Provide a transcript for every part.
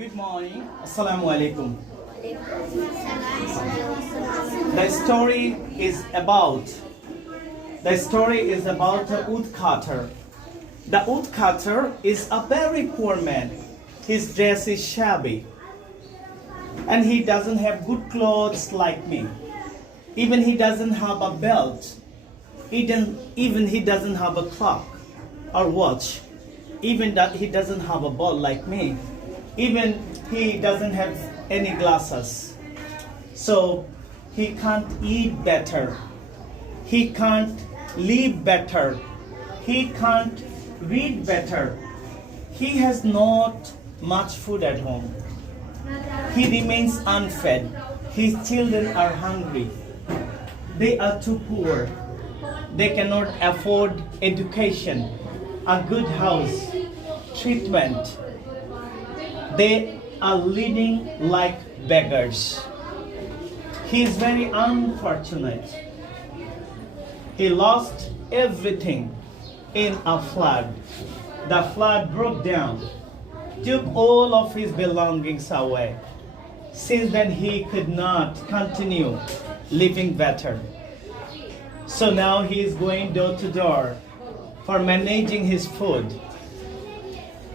Good morning. Assalamu alaikum. The story is about a woodcutter. The woodcutter is a very poor man. His dress is shabby, and he doesn't have good clothes like me. Even he doesn't have a belt. Even he doesn't have a clock or watch. Even that he doesn't have a ball like me. Even he doesn't have any glasses. So he can't eat better. He can't live better. He can't read better. He has not much food at home. He remains unfed. His children are hungry. They are too poor. They cannot afford education, a good house, treatment. They are living like beggars. He is very unfortunate. He lost everything in a flood. The flood broke down, took all of his belongings away. Since then, he could not continue living better. So now he is going door to door for managing his food.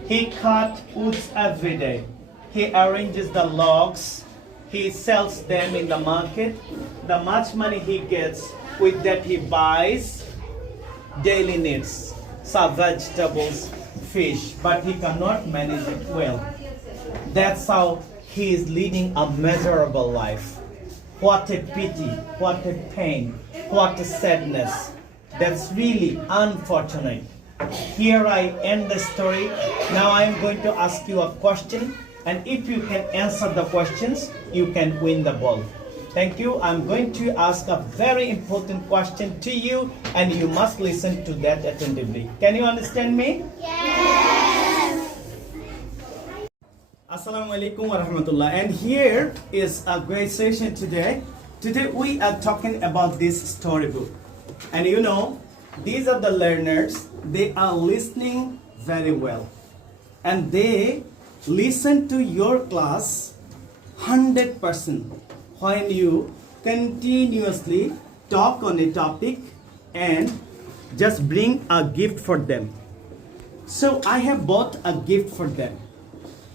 He cut woods every day. He arranges the logs. He sells them in the market. The much money he gets, with that he buys daily needs, some vegetables, fish, but he cannot manage it well. That's how he is leading a miserable life. What a pity, what a pain, what a sadness. That's really unfortunate. Here I end the story. Now I am going to ask you a question, and if you can answer the questions, you can win the ball. Thank you. I'm going to ask a very important question to you, and you must listen to that attentively. Can you understand me? Yes. Assalamu alaikum wa rahmatullah. And here is a great session today. Today we are talking about this storybook. And you know, these are the learners. They are listening very well. And they listen to your class 100% when you continuously talk on a topic and just bring a gift for them. So I have bought a gift for them.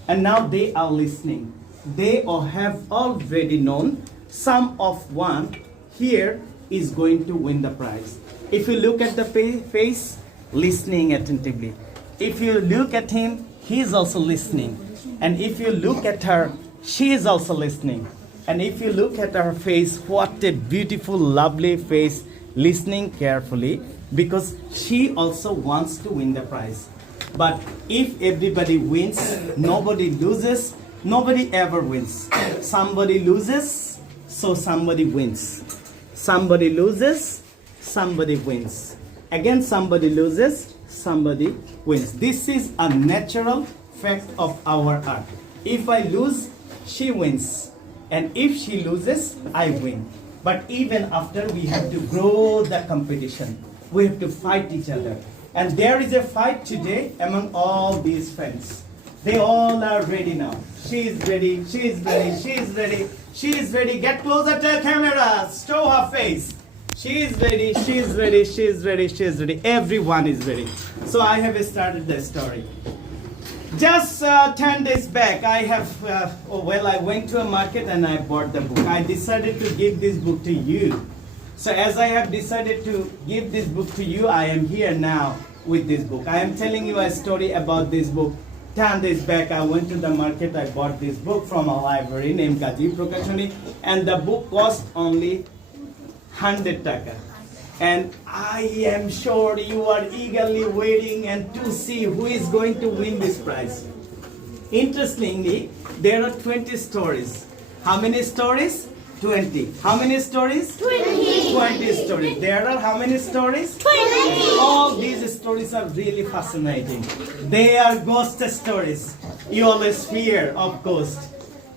And now they are listening. They all have already known some of one here is going to win the prize. If you look at the face, listening attentively. If you look at him, he is also listening. And if you look at her, she is also listening. And if you look at her face, what a beautiful, lovely face, listening carefully, because she also wants to win the prize. But if everybody wins, nobody loses, nobody ever wins. Somebody loses, so somebody wins. Somebody loses, somebody wins. Again, somebody loses, somebody wins. This is a natural fact of our art. If I lose, she wins. And if she loses, I win. But even after, we have to grow the competition. We have to fight each other. And there is a fight today among all these friends. They all are ready now. She is ready, she is ready, she is ready, she is ready. Get closer to the camera, show her face. She is ready, she is ready, she is ready, she is ready. Everyone is ready. So I have started the story. Just 10 days back, I went to a market and I bought the book. I decided to give this book to you. So as I have decided to give this book to you, I am here now with this book. I am telling you a story about this book. 10 days back, I went to the market, I bought this book from a library named Gaji Prakashani, and the book cost only 100 taka. And I am sure you are eagerly waiting and to see who is going to win this prize. Interestingly, there are 20 stories. How many stories? 20. How many stories? 20. 20 stories. There are how many stories? 20. All these stories are really fascinating. They are ghost stories. You always fear of ghosts.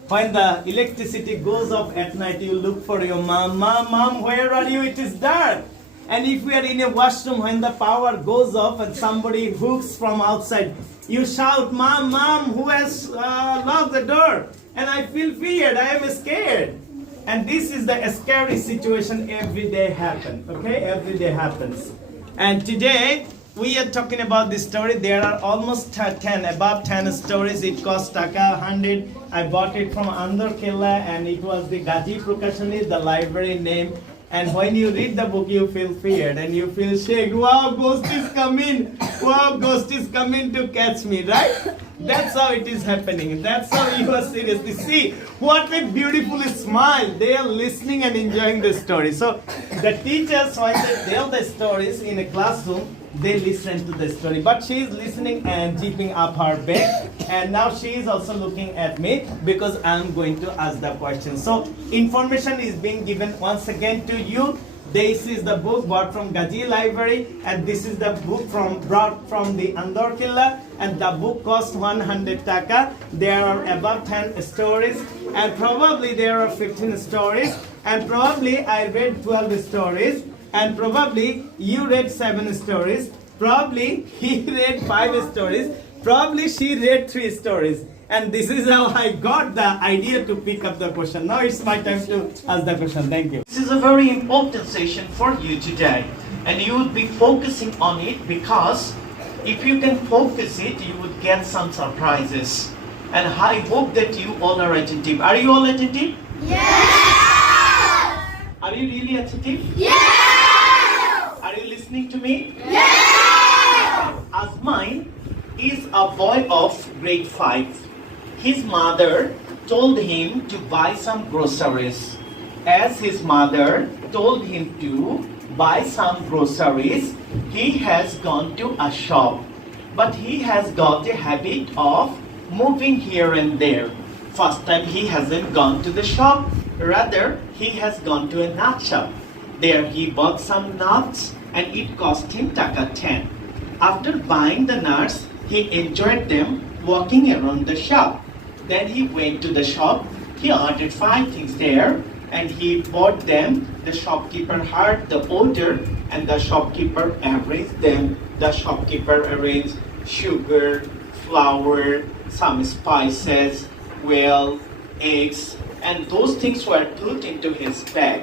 When the electricity goes off at night, you look for your mom. Mom, where are you? It is dark. And if we are in a washroom, when the power goes off and somebody hooks from outside, You shout, "Mom, mom, who has locked the door?" And I feel feared, I am scared. And this is the scary situation every day happen, okay? Every day happens. And today, we are talking about this story. There are almost 10, above 10 stories. It cost taka 100. I bought it from Andor Killa, and it was the Gaji Prakashani, the library name. And when you read the book, you feel feared and you feel shaken. Wow, ghost is coming. Wow, ghost is coming to catch me, right? That's how it is happening. That's how you are seriously. See, what a beautiful smile. They are listening and enjoying the story. So the teachers, when they tell the stories in a classroom, they listen to the story. But she is listening and keeping up her back. And now she is also looking at me because I am going to ask the question. So information is being given once again to you. This is the book bought from Gaji Library, and this is the book brought from the Andor Killa, and the book cost 100 taka. There are above 10 stories, and probably there are 15 stories, and probably I read 12 stories, and probably you read 7 stories, probably he read 5 stories, probably she read 3 stories. And this is how I got the idea to pick up the question. Now it's my time to ask the question. Thank you. This is a very important session for you today. And you would be focusing on it because if you can focus it, you would get some surprises. And I hope that you all are attentive. Are you all attentive? Yes! Are you really attentive? Yes! Are you listening to me? Yes! Azmain is a boy of grade 5. His mother told him to buy some groceries. As his mother told him to buy some groceries, he has gone to a shop. But he has got a habit of moving here and there. First time he hasn't gone to the shop, rather he has gone to a nut shop. There he bought some nuts and it cost him taka 10. After buying the nuts, he enjoyed them walking around the shop. Then he went to the shop, he ordered 5 things there, and he bought them. The shopkeeper heard the order, and the shopkeeper arranged them. The shopkeeper arranged sugar, flour, some spices, well, eggs, and those things were put into his bag.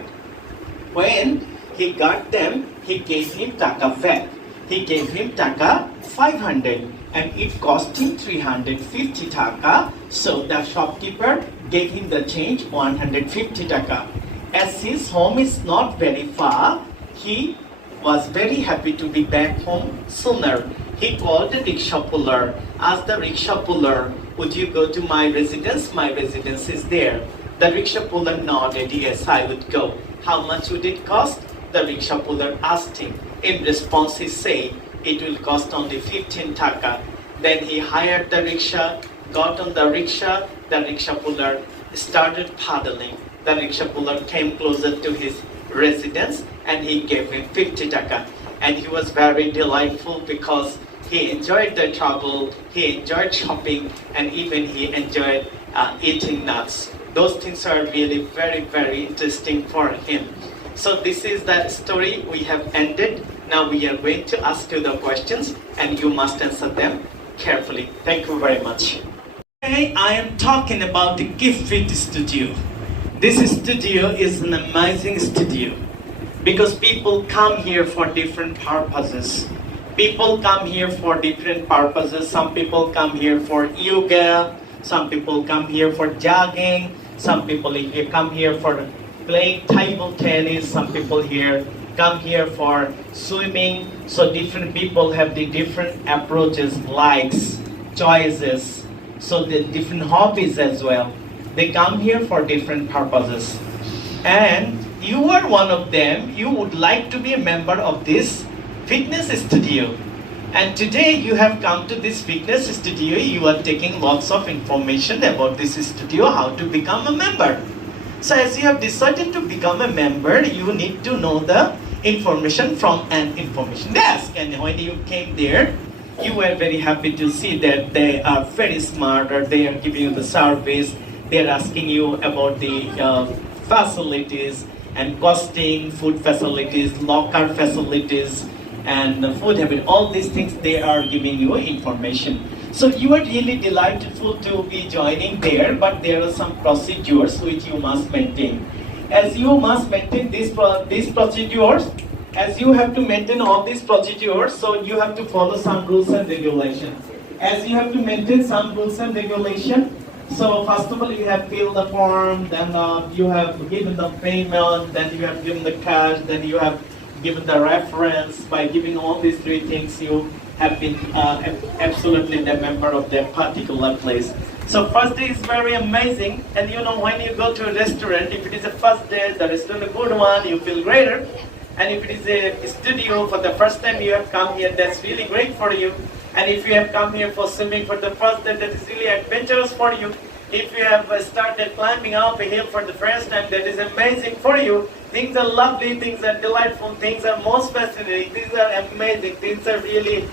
When he got them, he gave him taka back. He gave him taka 500. And it cost him 350 taka, so the shopkeeper gave him the change 150 taka. As his home is not very far, he was very happy to be back home sooner. He called the rickshaw puller, asked the rickshaw puller, "Would you go to my residence? My residence is there." The rickshaw puller nodded, "Yes, I would go." "How much would it cost?" The rickshaw puller asked him. In response, he said, "It will cost only 15 taka." Then he hired the rickshaw, got on the rickshaw puller started paddling. The rickshaw puller came closer to his residence and he gave him 50 taka. And he was very delightful because he enjoyed the travel, he enjoyed shopping, and even he enjoyed eating nuts. Those things are really very, very interesting for him. So this is the story we have ended. Now we are going to ask you the questions and you must answer them carefully. Thank you very much. Today I am talking about the Gift Fit Studio. This studio is an amazing studio because people come here for different purposes. People come here for different purposes. Some people come here for yoga. Some people come here for jogging. Some people come here for playing table tennis. Some people here come here for swimming. So different people have the different approaches, likes, choices. So the different hobbies as well. They come here for different purposes. And you are one of them. You would like to be a member of this fitness studio. And today you have come to this fitness studio. You are taking lots of information about this studio, how to become a member. So as you have decided to become a member, you need to know the information from an information desk. And when you came there, you were very happy to see that they are very smart, or they are giving you the service. They are asking you about the facilities and costing, food facilities, locker facilities, and food habit. All these things they are giving you information. So you are really delightful to be joining there, but there are some procedures which you must maintain. As you must maintain these procedures, as you have to maintain all these procedures, so you have to follow some rules and regulations. As you have to maintain some rules and regulation, so first of all you have filled the form, then you have given the payment, then you have given the cash, then you have given the reference. By giving all these three things, you have been absolutely the member of that particular place. So first day is very amazing, and you know when you go to a restaurant, if it is a first day, the restaurant is a good one, you feel greater. And if it is a studio for the first time you have come here, that's really great for you. And if you have come here for swimming for the first day, that is really adventurous for you. If you have started climbing up a hill for the first time, that is amazing for you. Things are lovely, things are delightful, things are most fascinating, things are amazing, things are really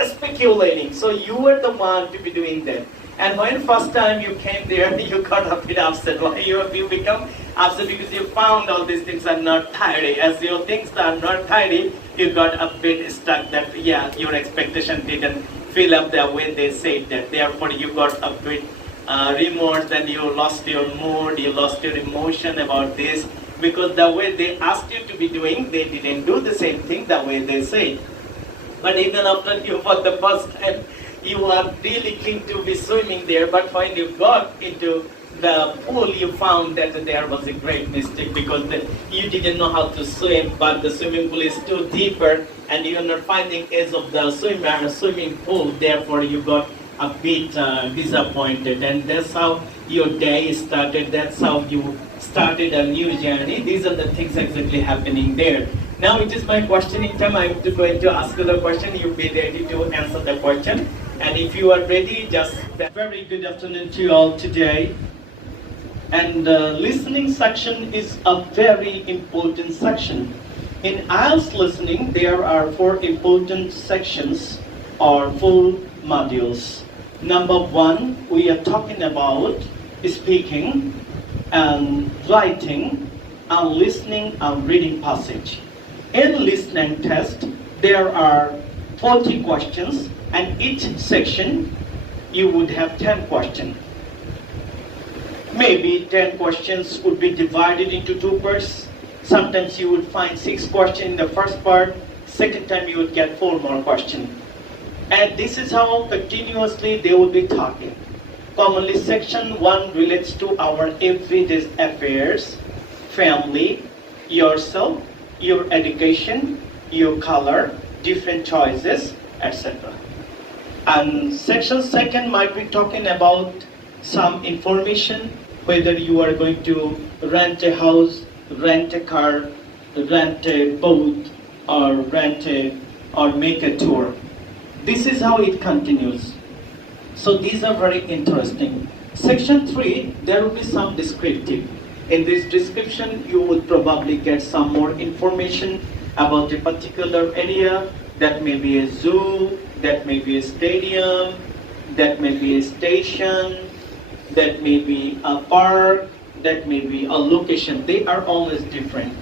speculating. So you were the one to be doing that. And when first time you came there, you got a bit upset. Why you become upset? Because you found all these things are not tidy. As your things are not tidy, you got a bit stuck that, yeah, your expectation didn't fill up the way they said that. Therefore, you got a bit remorse, then you lost your mood, you lost your emotion about this. Because the way they asked you to be doing, they didn't do the same thing the way they said. But even after you for the first time, you are really keen to be swimming there, but when you got into the pool, you found that there was a great mistake because you didn't know how to swim, but the swimming pool is too deeper and you are not finding edge of the swimming pool, therefore you got a bit disappointed, and that's how your day started, that's how you started a new journey. These are the things exactly happening there. Now it is my questioning time. I'm going to ask you the question. You be ready to answer the question. And if you are ready, just very good afternoon to you all today. And the listening section is a very important section. In IELTS listening, there are 4 important sections or 4 modules. Number 1, we are talking about speaking and writing and listening and reading passage. In listening test, there are 40 questions, and each section you would have 10 questions. Maybe 10 questions would be divided into 2 parts. Sometimes you would find 6 questions in the first part, second time you would get 4 more questions. And this is how continuously they will be talking. Commonly section 1 relates to our everyday affairs, family, yourself, your education, your color, different choices, etc. And section 2 might be talking about some information, whether you are going to rent a house, rent a car, rent a boat, or or make a tour. This is how it continues. So these are very interesting. Section 3, there will be some descriptive. In this description, you will probably get some more information about a particular area. That may be a zoo, that may be a stadium, that may be a station, that may be a park, that may be a location. They are always different.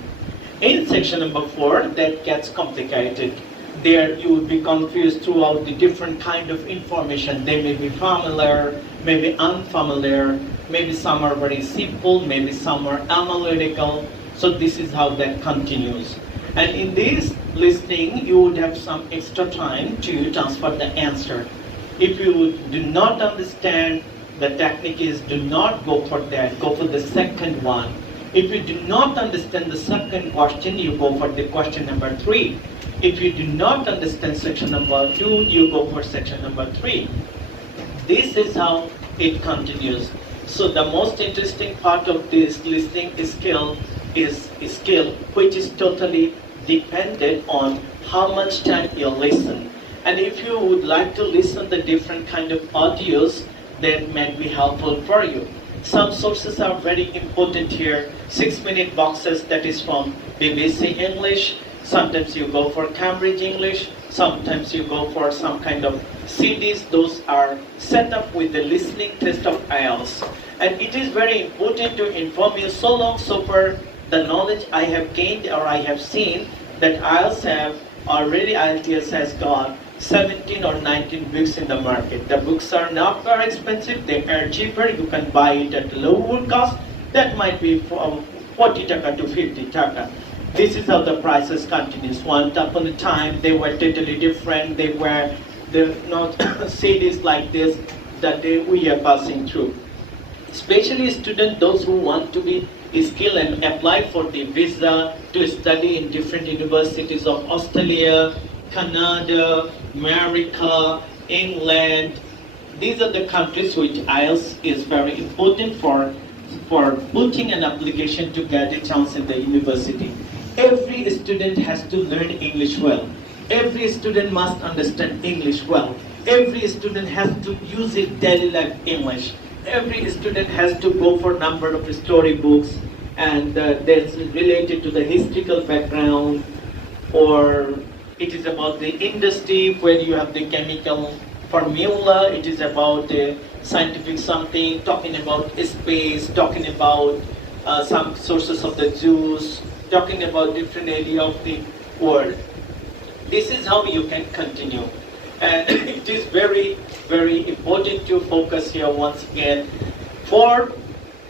In section number 4, that gets complicated. There you will be confused throughout the different kind of information. They may be familiar, maybe unfamiliar, maybe some are very simple, maybe some are analytical. So this is how that continues. And in this listening, you would have some extra time to transfer the answer. If you do not understand, the technique is do not go for that, go for the second one. If you do not understand the second question, you go for the question number 3. If you do not understand section number 2, you go for section number 3. This is how it continues. So the most interesting part of this listening skill is skill which is totally dependent on how much time you listen. And if you would like to listen to different kind of audios, that might be helpful for you. Some sources are very important here. 6-minute boxes, that is from BBC English. Sometimes you go for Cambridge English. Sometimes you go for some kind of CDs. Those are set up with the listening test of IELTS. And it is very important to inform you so long so far the knowledge I have gained or I have seen that IELTS have already IELTS has got 17 or 19 books in the market. The books are not very expensive, they are cheaper, you can buy it at lower cost. That might be from 40 taka to 50 taka. This is how the prices continues. Once upon a time, they were totally different. They were not cities like this that we are passing through. Especially students, those who want to be skilled and apply for the visa to study in different universities of Australia, Canada, America, England. These are the countries which IELTS is very important for putting an application to get a chance in the university. Every student has to learn English well. Every student must understand English well. Every student has to use it daily life English. Every student has to go for a number of storybooks and that's related to the historical background, or it is about the industry where you have the chemical formula, it is about the scientific something, talking about space, talking about some sources of the juice, talking about different area of the world. This is how you can continue. And it is very, very important to focus here once again. For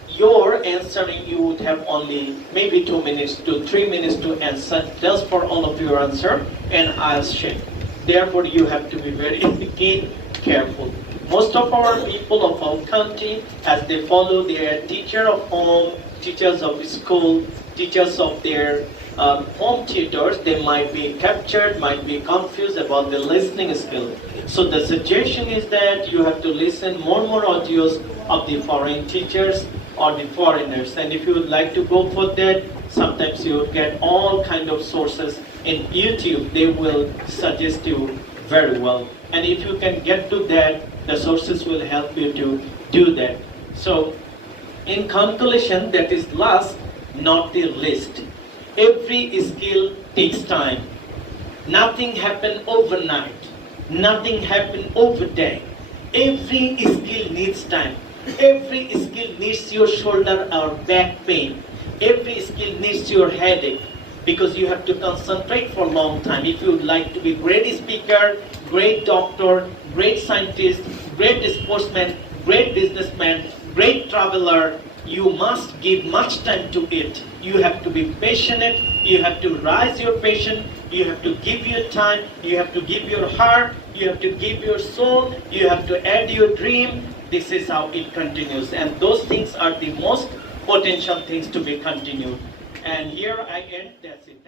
your answering, you would have only maybe 2 minutes to 3 minutes to answer, just for all of your answer, and I'll share. Therefore, you have to be very keen, careful. Most of our people of our country, as they follow their teacher of home, teachers of school, teachers of their home tutors, they might be captured, might be confused about the listening skill. So the suggestion is that you have to listen more and more audios of the foreign teachers or the foreigners. And if you would like to go for that, sometimes you get all kind of sources in YouTube. They will suggest you very well. And if you can get to that, the sources will help you to do that. So in conclusion, that is last, not the least. Every skill takes time. Nothing happens overnight. Nothing happens overday. Every skill needs time. Every skill needs your shoulder or back pain. Every skill needs your headache, because you have to concentrate for a long time. If you would like to be great speaker, great doctor, great scientist, great sportsman, great businessman, great traveler, you must give much time to it. You have to be passionate, you have to rise your passion, you have to give your time, you have to give your heart, you have to give your soul, you have to add your dream. This is how it continues. And those things are the most potential things to be continued. And here I end, that's it.